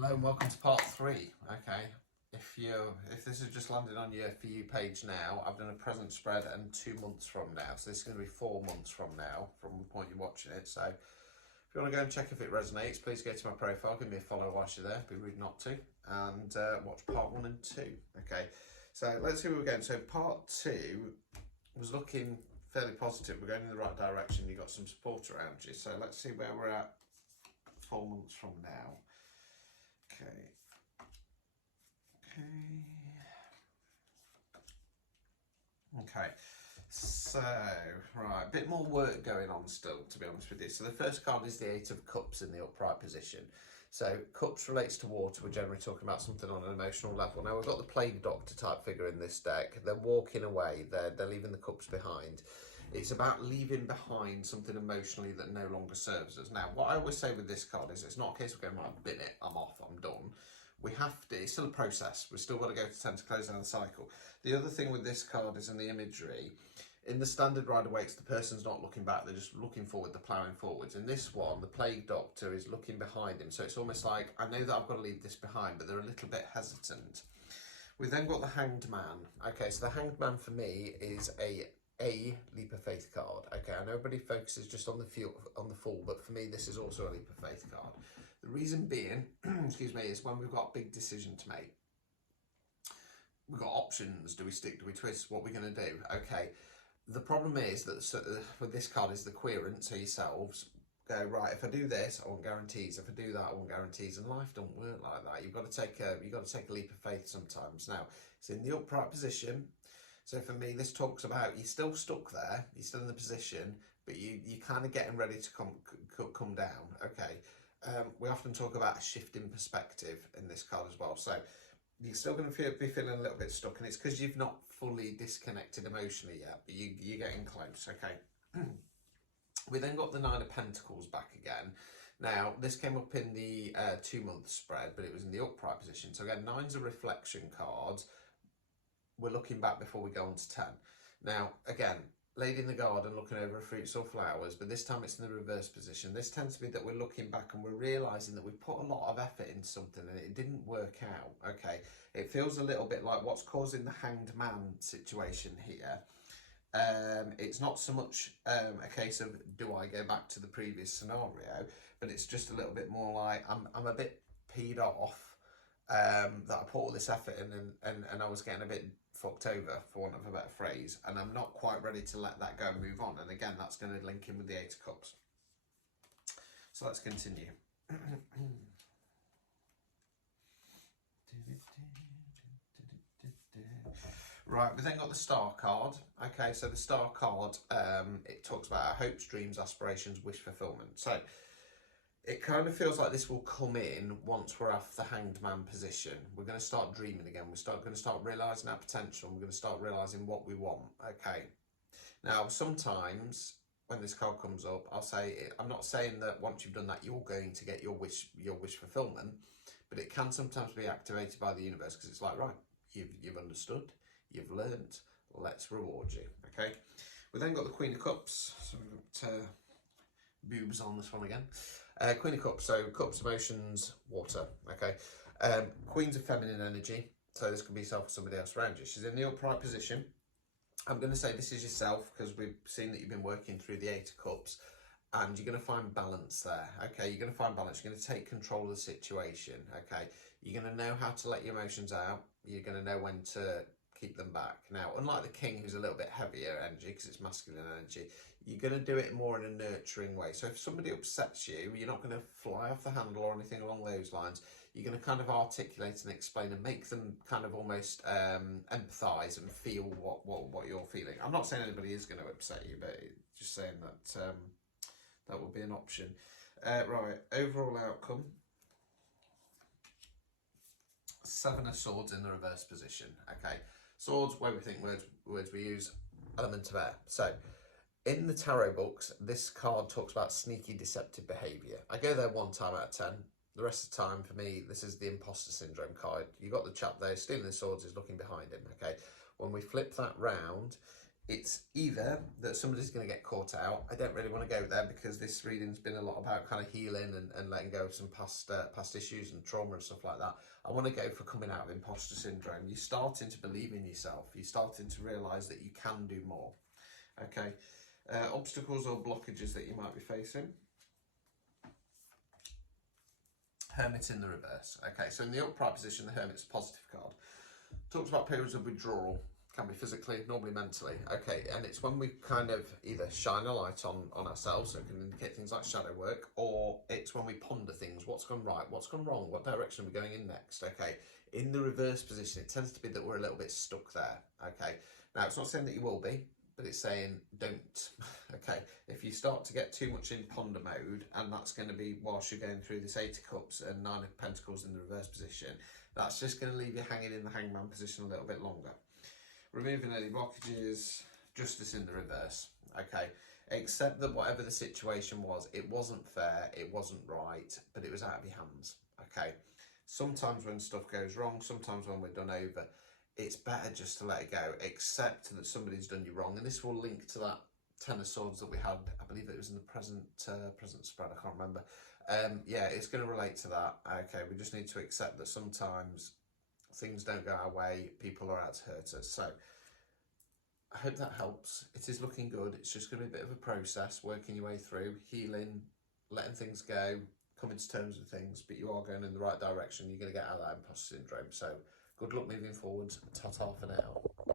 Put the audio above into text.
Hello and welcome to part 3. Okay, if this has just landed on your For You page now, I've done a present spread and 2 months from now. So this is going to be 4 months from now, from the point you're watching it. So if you want to go and check if it resonates, please go to my profile, give me a follow whilst you're there. Be rude not to, and watch part 1 and 2. Okay, so let's see where we're going. So part 2 was looking fairly positive. We're going in the right direction. You've got some support around you. So let's see where we're at 4 months from now. Okay, so, right, a bit more work going on still, to be honest with you. So the first card is the Eight of Cups in the upright position. So Cups relates to water. We're generally talking about something on an emotional level. Now we've got the Plague Doctor type figure in this deck. They're walking away, they're leaving the cups behind. It's about leaving behind something emotionally that no longer serves us. Now, what I always say with this card is it's not a case of going, right, I've been it, I'm off, I'm done. We have to, it's still a process. We've still got to go to 10 to close down the cycle. The other thing with this card is in the imagery. In the standard Rider-Waite's, the person's not looking back, they're just looking forward, they're ploughing forwards. In this one, the Plague Doctor is looking behind him. So it's almost like, I know that I've got to leave this behind, but they're a little bit hesitant. We've then got the Hanged Man. Okay, so the Hanged Man for me is a leap of faith card. Okay, I know everybody focuses just on the fall, but for me this is also a leap of faith card. The reason being, excuse me, is when we've got a big decision to make. We've got options. Do we stick? Do we twist? What we're going to do? Okay. The problem is that with this card is the querent, so yourselves go, right, if I do this, I want guarantees. If I do that, I want guarantees. And life don't work like that. You've got to take a leap of faith sometimes. Now, it's in the upright position. So for me, this talks about you're still stuck there, you're still in the position, but you're kind of getting ready to come down. Okay, we often talk about a shift in perspective in this card as well. So you're still going to be feeling a little bit stuck, and it's because you've not fully disconnected emotionally yet, but you're getting close. Okay. We then got the Nine of Pentacles back again. Now, this came up in the 2 month spread, but it was in the upright position. So again, nine's a reflection card. We're looking back before we go on to 10. Now, again, lady in the garden looking over fruits or flowers, but this time it's in the reverse position. This tends to be that we're looking back and we're realising that we put a lot of effort into something and it didn't work out, okay? It feels a little bit like what's causing the Hanged Man situation here. It's not so much a case of do I go back to the previous scenario, but it's just a little bit more like I'm a bit peed off that I put all this effort in and I was getting a bit fucked over, for want of a better phrase, and I'm not quite ready to let that go and move on. And again, that's going to link in with the Eight of Cups. So let's continue. Right, we then got the Star card. Okay, so the Star card, it talks about our hopes, dreams, aspirations, wish fulfillment. So it kind of feels like this will come in once we're off the Hanged Man position. We're going to start dreaming again. We're going to start realising our potential. We're going to start realising what we want. Okay. Now, sometimes when this card comes up, I'll say, I'm not saying that once you've done that, you're going to get your wish fulfillment, but it can sometimes be activated by the universe because it's like, right, you've understood, you've learnt, let's reward you. Okay. We then got the Queen of Cups. So we've got boobs on this one again. Queen of Cups, so cups, emotions, water, okay. Queen's of feminine energy, so this could be yourself or somebody else around you. She's in the upright position. I'm going to say this is yourself because we've seen that you've been working through the Eight of Cups and you're going to find balance there, okay. You're going to find balance, you're going to take control of the situation, okay. You're going to know how to let your emotions out, you're going to know when to keep them back. Now, unlike the King, who's a little bit heavier energy because it's masculine energy, you're going to do it more in a nurturing way. So if somebody upsets you, you're not going to fly off the handle or anything along those lines. You're going to kind of articulate and explain and make them kind of almost empathise and feel what you're feeling. I'm not saying anybody is going to upset you, but just saying that that will be an option. Right, overall outcome. Seven of Swords in the reverse position. Okay, swords, way we think, words we use, element of air. So in the tarot books, this card talks about sneaky, deceptive behaviour. I go there 1 time out of 10. The rest of the time, for me, this is the imposter syndrome card. You got the chap there, stealing the swords, is looking behind him. Okay, when we flip that round, it's either that somebody's going to get caught out. I don't really want to go there because this reading's been a lot about kind of healing and letting go of some past issues and trauma and stuff like that. I want to go for coming out of imposter syndrome. You're starting to believe in yourself. You're starting to realise that you can do more. Okay, obstacles or blockages that you might be facing. Hermit in the reverse. Okay, so in the upright position, the Hermit's a positive card. Talks about periods of withdrawal. Can be physically, normally mentally. Okay, and it's when we kind of either shine a light on ourselves, so it can indicate things like shadow work, or it's when we ponder things. What's gone right? What's gone wrong? What direction are we going in next? Okay, in the reverse position, it tends to be that we're a little bit stuck there. Okay, now it's not saying that you will be, but it's saying don't. Okay, if you start to get too much in ponder mode, and that's going to be whilst you're going through this 8 of Cups and 9 of Pentacles in the reverse position, that's just going to leave you hanging in the hangman position a little bit longer. Removing any blockages, justice in the reverse. Okay, accept that whatever the situation was, it wasn't fair, it wasn't right, but it was out of your hands. Okay, sometimes when stuff goes wrong, sometimes when we're done over, it's better just to let it go. Accept that somebody's done you wrong, and this will link to that 10 of Swords that we had. I believe it was in the present spread. I can't remember. Yeah, it's going to relate to that. Okay, we just need to accept that sometimes things don't go our way, people are out to hurt us. So I hope that helps. It is looking good. It's just going to be a bit of a process, working your way through, healing, letting things go, coming to terms with things, but you are going in the right direction. You're going to get out of that imposter syndrome. So good luck moving forward. Ta-ta for now.